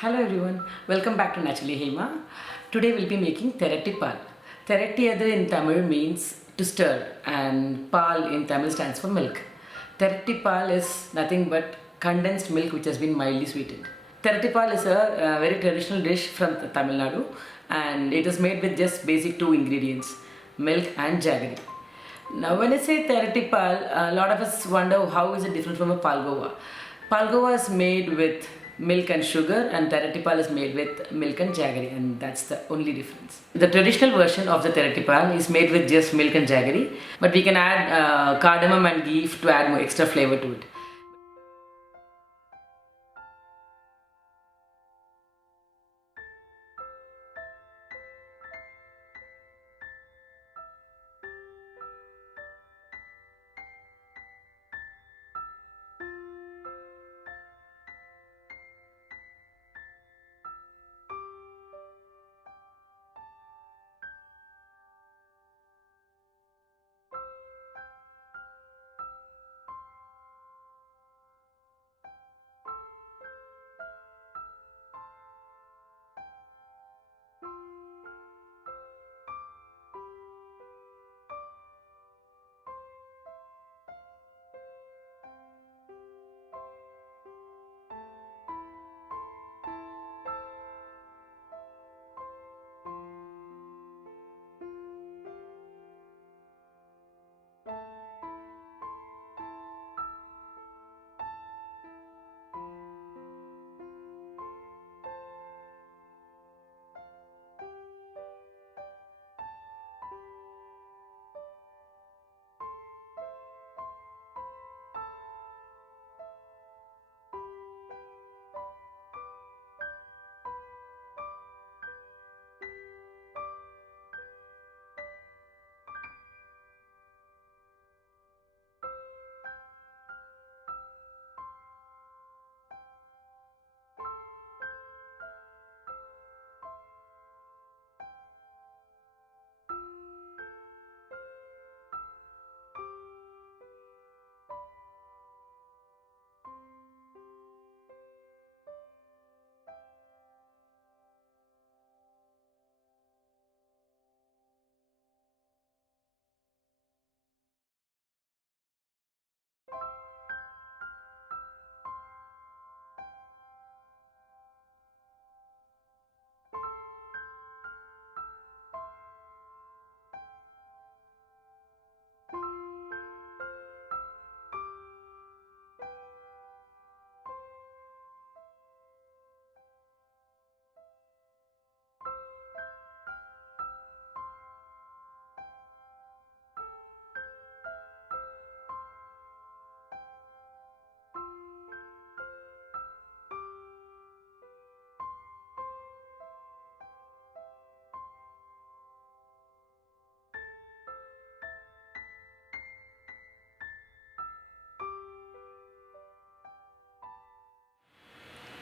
Hello everyone, welcome back to Naturally Hema. Today we'll be making Therattipal. Theratti in Tamil means to stir and Pal in Tamil stands for milk. Therattipal is nothing but condensed milk which has been mildly sweetened. Therattipal is a very traditional dish from Tamil Nadu and it is made with just basic two ingredients, milk and jaggery. Now when I say Therattipal, a lot of us wonder how is it different from a Palkova. Palkova is made with milk and sugar and Thirattipal is made with milk and jaggery, and that's the only difference. The traditional version of the Thirattipal is made with just milk and jaggery, but we can add cardamom and ghee to add more extra flavor to it.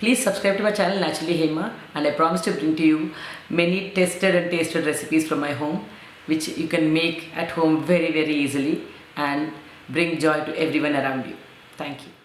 Please subscribe to my channel Naturally Hema, and I promise to bring to you many tested and tasted recipes from my home which you can make at home very easily and bring joy to everyone around you. Thank you.